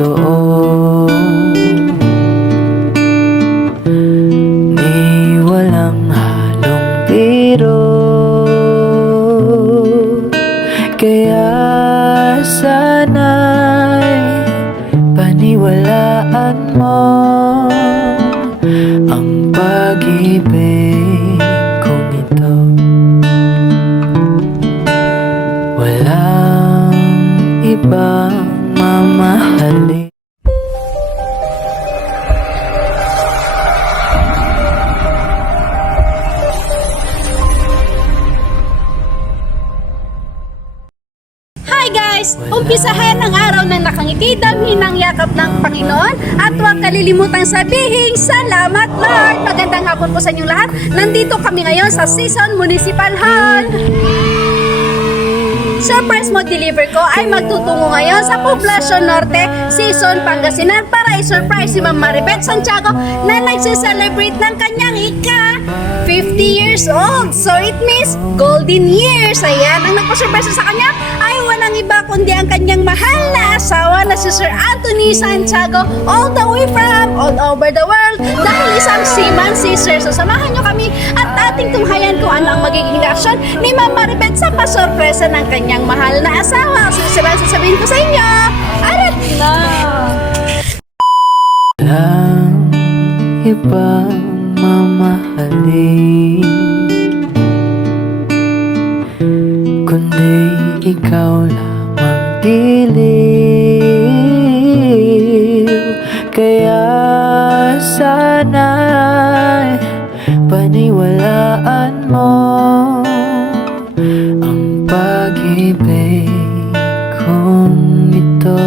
totoo, ni walang halong biro. Kaya sana'y paniwalaan mo ang pag-ibig kong ito. Walang ibang mamahalin. Hi guys! Umpisahan ang araw ng nakangiti, damhin ng yakap ng Panginoon at huwag kalilimutang sabihin, Salamat Lord! Magandang hapon po sa inyong lahat. Nandito kami ngayon sa Season Municipal Hall. Surprise mo deliver ko ay magtutungo ngayon sa Poblacion Norte, Season Pangasinan para i-surprise si Ma'am Maribeth Santiago na nagse-celebrate ng kanyang 50 years old. So it means golden years. Ayan, ang nagpa-surprise sa kanya ay walang iba kundi ang kanyang mahal na asawa na si Sir Anthony Santiago, all the way from all over the world dahil isang seaman si Sir. So samahan nyo kami at ating tunghayan kung ano ang magiging reaction ni Ma'am Maribeth sa pasorpresa ng kanyang mahal na asawa. So sasabihin ko sa inyo, arat na! Walang ibang mamahalin kundi ikaw lamang giliw. Kaya sana'y paniwalaan mo ang pag-ibig kong ito.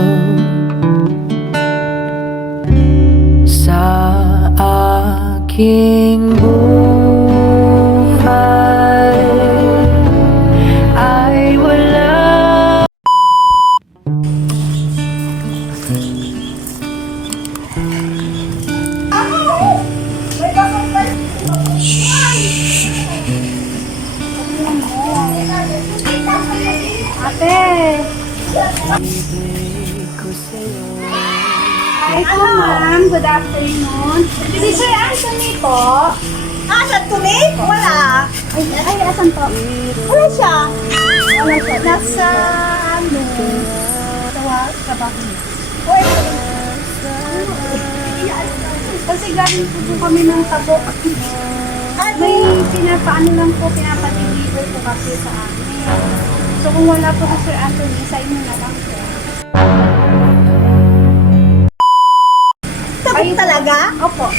Sa aking buhay ay wala. Ate! Ibig ko sa'yo. Hi po ma'am, good afternoon. Si Sir Anthony po. Asan tumi? Wala. Ay, asan po? Wala siya. Wala siya. Nasa, ano, trabaho niya. Kasi galing po kami ng Tabo. May pinapaano lang po, pinapa-deliver po kasi sa amin. So kung wala po si Sir Anthony, sa inyo na lang po. Tabo talaga? Opo.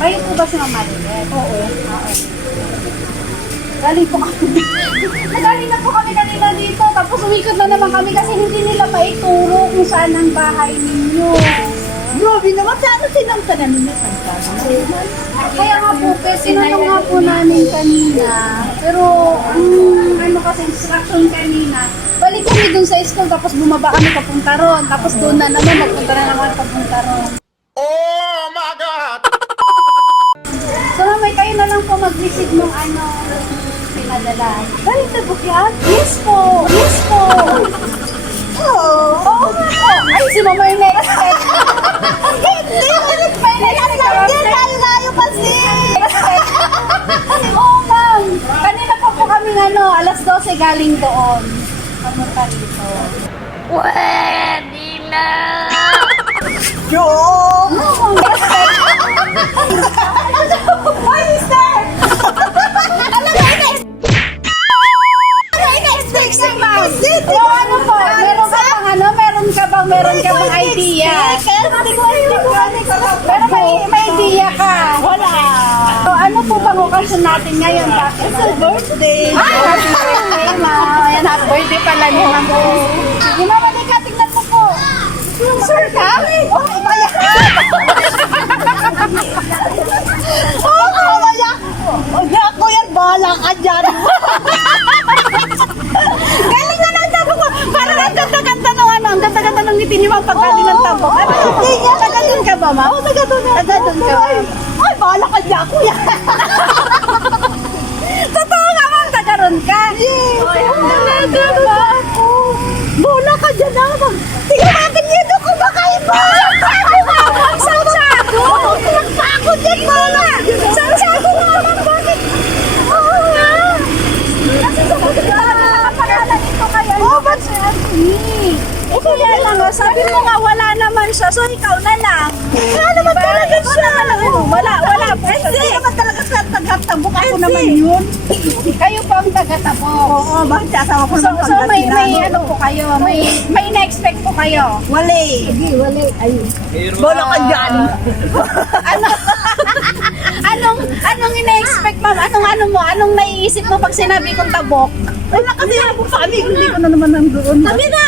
Kayo po ba si Ma'am Maribeth? Oo. Galing po kami. Nagaling na po kami kanina dito. Tapos umikot na naman kami kasi hindi nila maituro kung saan ang bahay ninyo. Grabe naman. Saan sinamtanan ninyo? Kaya nga po, sinanong nga po namin kanina. Pero ang ano kasi instruction kanina, balik kami dun sa school tapos bumaba kami papunta ron. Tapos doon na naman, magpunta na naman papunta ron. Oh my God! So mamay kayo na lang po mag-visit ng ano, pinadala. Galing na po yan? Yes po! Yes po! Oo nga po! Ay, si Mama yung next step. Hindi! May next step. Hindi! Layo kasi! Oo ma'am! Kanina pa po kami ano, alas 12 galing doon. Pamunta rito. Pwede na! Yo! Oo, next step. Hoy, mister! Ano ba next? Next step, ma'am! O ano po, meron ka bang idea? Pero may idea ka. Wala! So, ano po bang okasyon natin ngayon? It's a birthday! Ay, happy birthday, ma'am. Ayan, happy birthday pala ni ma'am. Sige, ma'am, halika, tingnan mo po. Sure ka? Oh, maya. Oh, mamaya! Huwag ako yan! Bahala ka dyan! Galing na ng tabo ko. Parang ang ganda-ganda ng ano, ang ganda-ganda ng ngiti ni ma'am paggaling ng tabo. Taga-dun ka ba, ma'am? Oo, taga-dun ako. Taga-dun ka ba? Ay, bahala ka dyan, kuya! Totoo nga, ma'am, taga-ron ka. Yes! Talaga ba ako? Bahala ka dyan, naman! Tingnan natin dito! mo, sabi mo nga wala naman siya, so ikaw na lang. Wala naman talaga siya. Wala. Hindi naman talaga sa taga-tabok. Ako naman yun. Kayo po ang taga-tabok. Oo, bakit asawa ko So, naman so may Pangasinan? ano po kayo, may na-expect po kayo. Wali. Wala. Ayun. Bola ka dyan. Anong ina-expect, ma'am? Anong naiisip mo pag sinabi kong tabok? Wala kasi ako sa amin. Hindi ko na naman nandoon. Sabi na!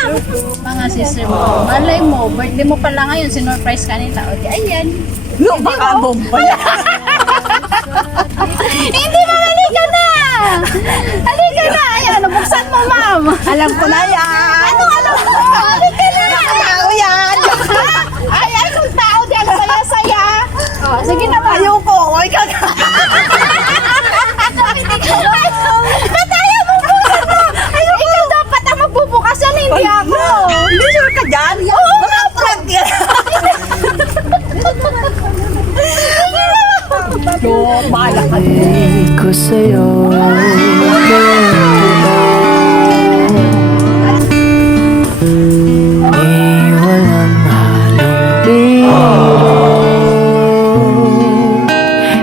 Mga sister mo, malay mo, birthday mo pala ngayon, sinurprise ka nila. O di, ayan. No, baka bomba yan. Hindi mo, halika na! Halika na! Ayan, buksan mo, ma'am. Alam ko na yan. Anong alam mo? Halika na! Tao yan. Ay, anong tao dyan? Saya-saya. O, sige na, ma'am. Ayoko. Ay, Ba't ayaw mo buksan mo? Ikaw dapat ang magbubukas yan, hindi ako. Hindi sure ka dyan? Oo. Baka prank yan. So, bahala ka. Ibigay ko sa'yo Di walang halong biro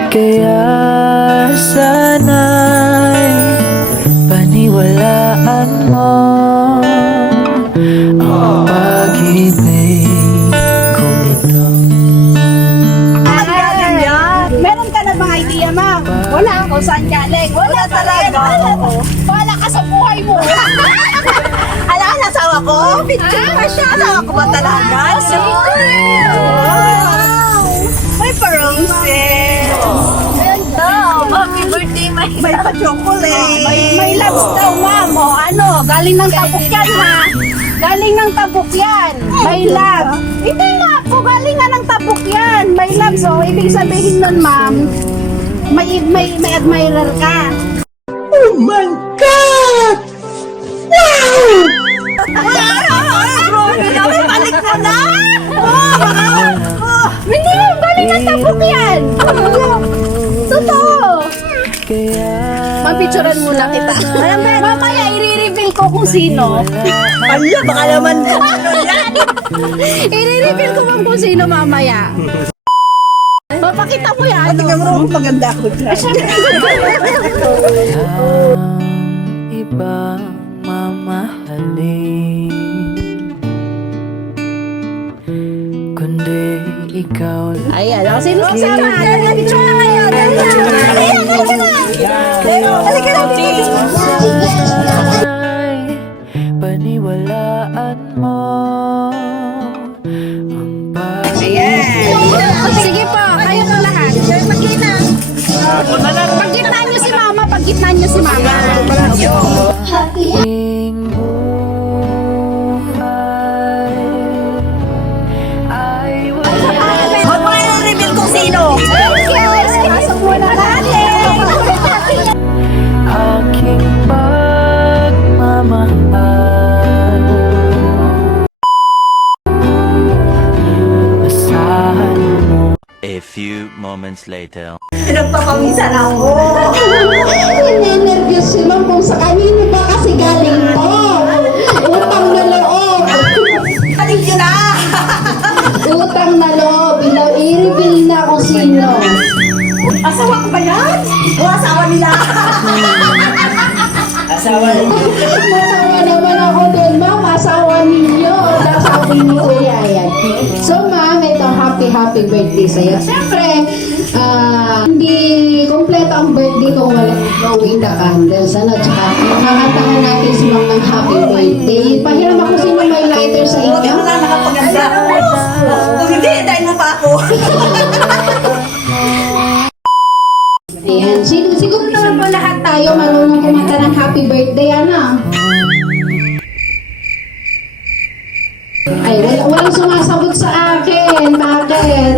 Kaya sana'y paniwalaan mo Ang pag-ibig kong ito Meron ka na bang idea, ma'am? Wala ako saan galing. Wala talaga. Wala ka sa buhay mo. Alam ka, asawa ko? Picture pa siya. Asawa ko ba talaga? Wow! May parongsin. Happy birthday, May pa-chocolate. May loves daw, ma'am. O, ano, galing ng tabok yan, ha? Galing ng tabok yan. May love. Hindi nga po, galing nga ng tabok yan. May love. So, ibig sabihin nun, ma'am, may admirer ka. Oh my God! Wow! Grabe na, balik mo na! Hindi mo, galing ng tabok yan. Totoo. Kaya Mapicturean muna kita. Mamaya i-reveal ko kung sino. Ala, baka naman yan. I-reveal ko kung sino mamaya. Papakita ko yan. Tingnan mo kung maganda ako dyan. ang ibang mamahalin Kundi ikaw lang Ayan, ako sino kasama? Picture na kayo. Dali na. Ayan, halika na. Halika na. ay paniwalaan mo ang Sige po, kayo po lahat. Magkita. Paggitnaan niyo si mama. Paggitnaan niyo si mama. pag-ibig buhay ay wala Huwag mo na reveal kung sino. Pasok muna natin. aking pagmamahal asahan mo A few moments later. Pinagpapawisan ako. Nervyos si ma'am kung sa kanino ba kasi galing to. Utang na loob. Thank you na. Utang na loob. I-reveal na kung sino. Asawa ko ba yan? O asawa nila? Matawa naman ako doon, ma'am. Asawa ninyo. Sabi ni Kuya yan. So, ma'am, ito happy birthday sa'yo. Siyempre, hindi kompleto ang birthday kung wala blowing the candles. Ano, tsaka nakakantahan natin si ma'am ng happy birthday. Pahiram ako sino may lighter sa Huwag inyo. mo na nakapaganda. Kung hindi, dahil mo pa ako. Ayan, siguro naman po lahat tayo marunong kumanta ng happy birthday, ano? Ay, walang sumasagot sa akin. Bakit?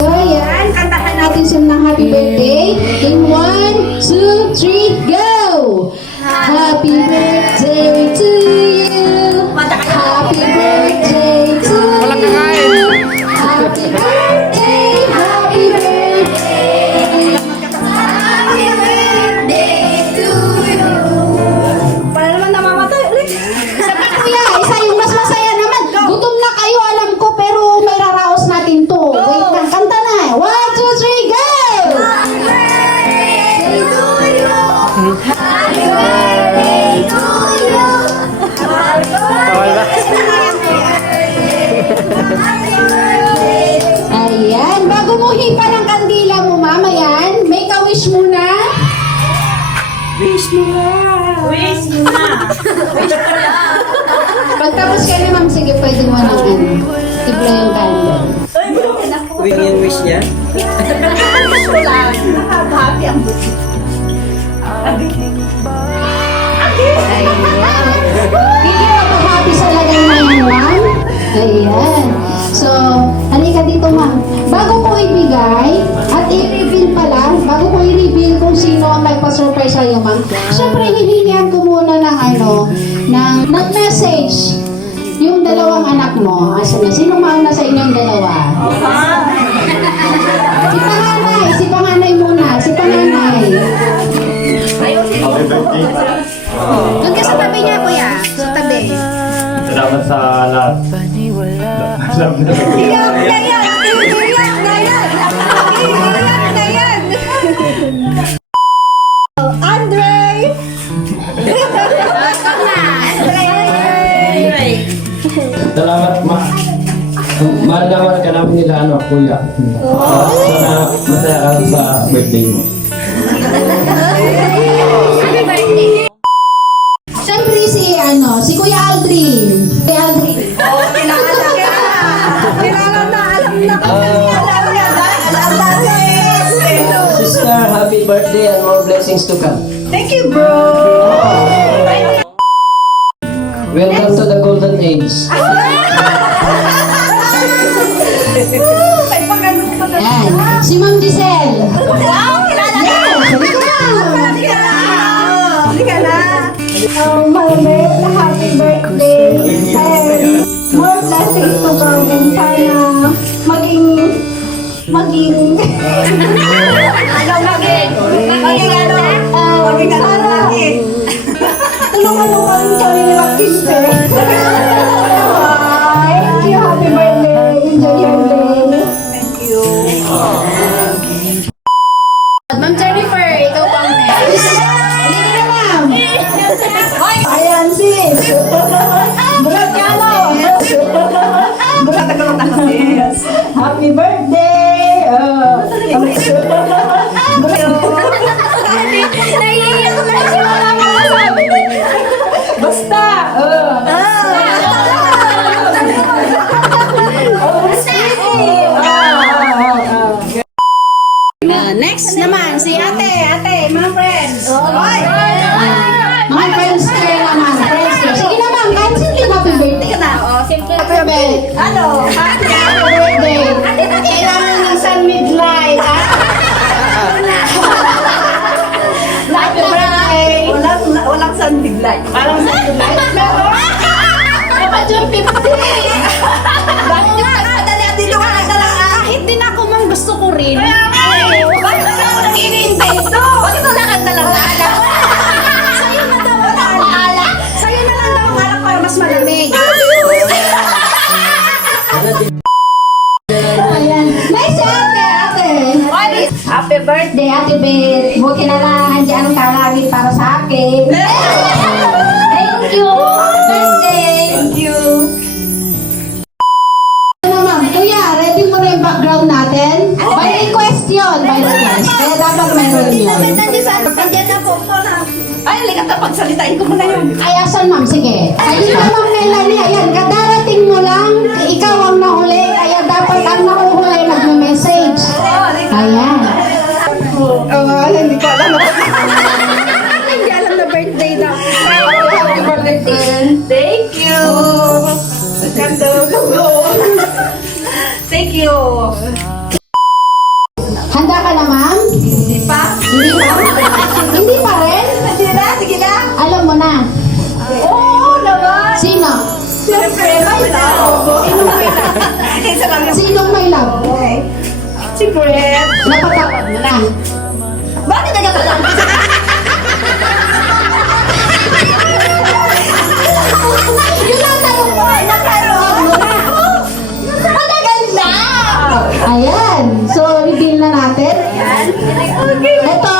Ayan, kantahan natin siya ng happy birthday. In 1, 2, 3, go! Happy birthday to you. Happy birthday to you. Happy birthday, happy birthday. Happy birthday to you. Para naman namamatay ulit. Isa pa kuya, isa yung mas masaya Pagtapos ka ni ma'am, sige, pwede mo nang i-blow yung candle. Yung wish niya? Happy ang buti. Hindi ka happy sa lagay na yan, ma'am? Ayan. So, halika dito, ma'am. Bago ko ibigay, at i-reveal pala, bago ko i-reveal kung sino ang nagpa-surprise sa'yo, ma'am, syempre, hihingihan ko muna ng ng message. Yung dalawang anak mo, asan na? Sino mauna sa inyong dalawa? Si panganay muna. Si panganay. Doon ka sa tabi niya, kuya. Sa tabi. Salamat sa lahat. Iyak na yan! Iyak na yan! Iyak na yan! Andre! Welcome na! Andre! Salamat, ma. Mahal na mahal ka namin nila, kuya. Sana masaya ka sa birthday mo. Happy birthday! Siyempre si Kuya Aldrin. Kuya Aldrin. Kilala na! Alam na kami! Alam na! Sister, happy birthday and more blessings to come. Thank you, bro! Welcome to the golden age. Yan. Si Ma'am Giselle. Wow! Kilala na! Halika na! Malambet na happy birthday and more blessings to come and sana maging sana tulungan mo kami kami ni Makiste. Thank you, happy birthday, enjoy your day. Ma'am Jennifer, ikaw pa ang next. Hindi ka na, ma'am. Ayan sis. Bulat ka mo. Bulat ako ng sis. Happy birthday. Naiiyak na siya. Wala ka masabi. Basta. Next naman, si ate, mga friends. Mga friends kayo naman. Friends kayo. Sige na, ma'am. Kahit simple happy birthday. Happy birthday. Ano? Happy birthday. Kailangan ng sun midnight. Happy birthday. Walang sandig light. Parang sun midnight. Dapat yung 50. Bakit yung nagpadali at dito ka lang? Kahit din ako mang gusto ko rin. Bakit na ako nag-i-invent to? Bakit wala ka talang alak? Sa'yo na daw ang alak. Sa'yo na lang daw ang alak para mas malamig. Ayan. Nice ate. Happy birthday, Ate Beth. Buti na lang, andyan ka lagi para sa akin. Thank you. Happy birthday. Thank you. Ano, ma'am? Kuya, ready mo na yung background natin? By request yun. By request. Kaya dapat meron yun. Nandiyan na po po na. Ay, halika na, pagsalitain ko muna yun. Ay, asan, ma'am? Sige. Ayun na, ma'am Melanie. Ayan, kadarating mo lang. Ikaw ang nahuli. Kaya dapat ang nahuhuli nag-message. Ayan. Hindi ko alam. Hindi alam na birthday daw. Happy birthday. Thank you. Thank you. Handa ka na, ma'am? Hindi pa? Hindi pa? Hindi pa rin? Sige na, sige na. Alam mo na. Oo naman. Sino? Siyempre, may love. Isa lang yung Sinong may love? secret. Napatawad mo na. Bakit nagkakalang? Yun ang tanong ko. Napatawad mo na. Matagal na. Ayan. So, reveal na natin. Ito.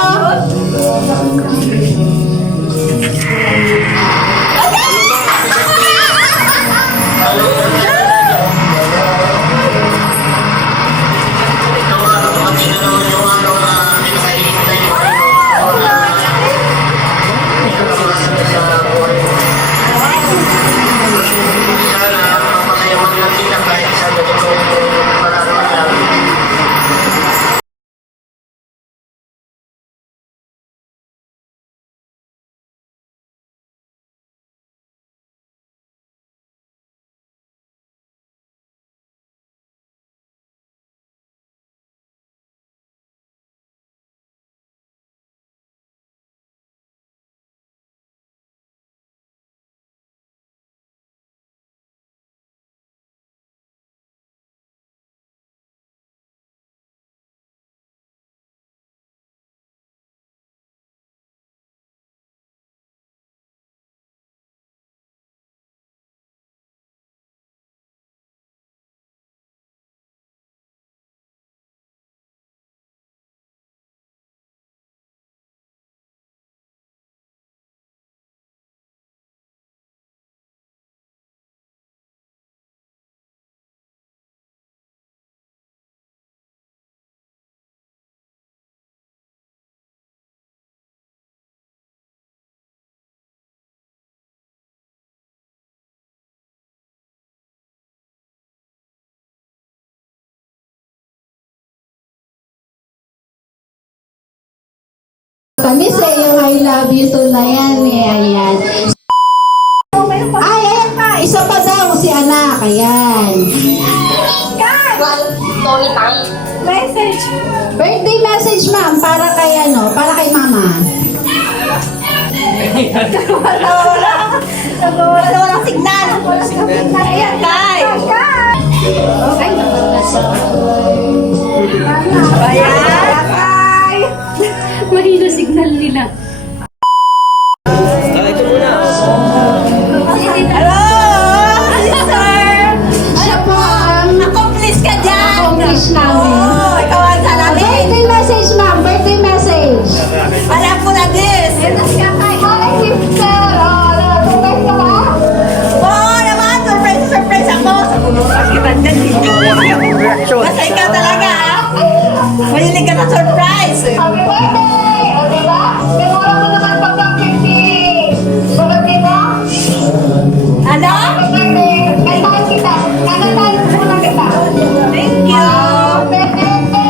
Kami sa iyo, I love you to na yan eh. Ayan. Ay, ayan pa. Isa pa daw si anak. Ayan. Message. Birthday message, ma'am. Para kay ano? Para kay mama. Walang signal. Ayan, Kai. Ayan, Kai. Mahina signal nila. Ito muna. Hello, sister. Siya po ang Accomplish ka dyan. accomplish namin. Oh, ikaw ang salamin. Birthday message, ma'am. Birthday message. Alam ko na this. Oo naman, surprise ako. Basta ikaw talaga, ha? Mahilig ka na surprise. Happy birthday! O, diba? Siguro mo naman pagka-50. Tulad dito? Ano? Happy birthday! Kantahan kita. Kantahan muna kita. Thank you. Happy birthday!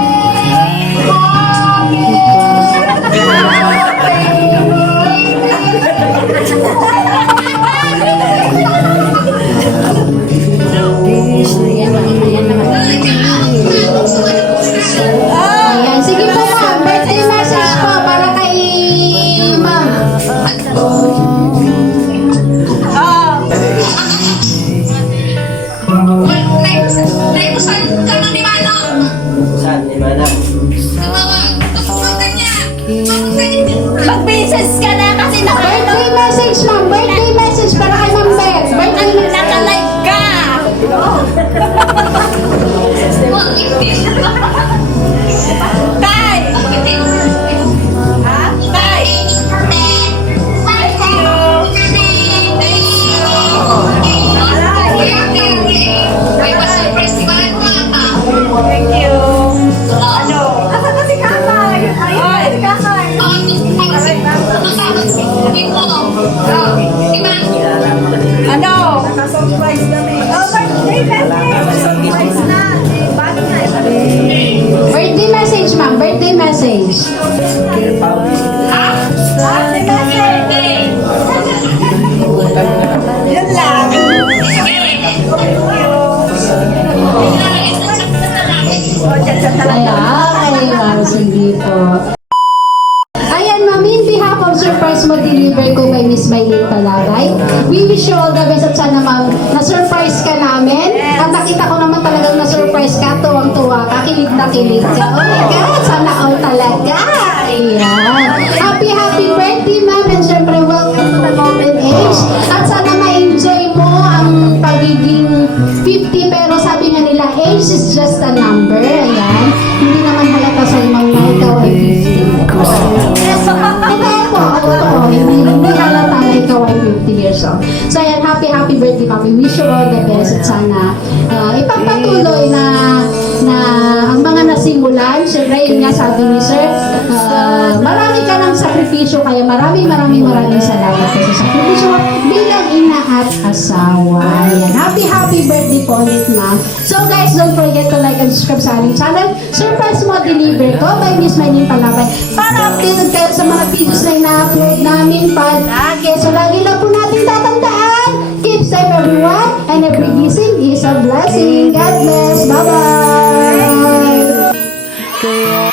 Ayan. Sige po, ma'am. Birthday message po para kay ma'am. Oh. Saan? Di ba na? Mag-business ka na kasi Birthday message, ma'am. Birthday message para kay ma'am Beth. Birthday message. naka-live ka. Tay! Ha? Tay! Thank you. Ano? Asan na si Kakay? Ay, si Kakay. Ano? Naka-surprise kami. Oh, birthday, surprise na. Bago na. Birthday message, ma'am. Birthday message. Yun lang. Ay, wow, sige po. Ayan, ma'am, in behalf of Surprise mo deliver ko kay Miss Maylene Palagay. We wish you all the best at sana, ma'am, na-surprise ka namin. At nakita ko naman talagang na-surprise ka, tuwang-tuwa ka, kilig na kilig ka. Oh my God, sana all talaga. Ayan. Happy birthday, ma'am, and syempre, welcome to the golden age. At sana ma-enjoy mo ang pagiging 50, pero sabi nga nila, age is just a number. Ayan. Hindi naman halata sa ma'am na ikaw ay 50. Totoo po, totoo. Hindi halata na ikaw ay 50 years old. So ayan, happy birthday, Papi. Wish you all the best at sana ipagpatuloy na ang mga nasimulan. Siyempre, yun nga sabi ni Sir, marami ka ng sakripisyo, kaya maraming salamat sa sakripisyo bilang ina at asawa. Ayan, happy birthday po ulit, ma'am. So guys, don't forget to like and subscribe sa aming channel. Surprise mo deliver ko by Miss Maylene Palagay para updated kayo sa mga videos na ina-upload namin palagi. So lagi lang po natin tatandaan. Keep safe everyone, and every gising is a blessing. God bless. Bye-bye. Kaya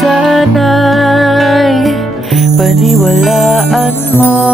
sana'y paniwalaan mo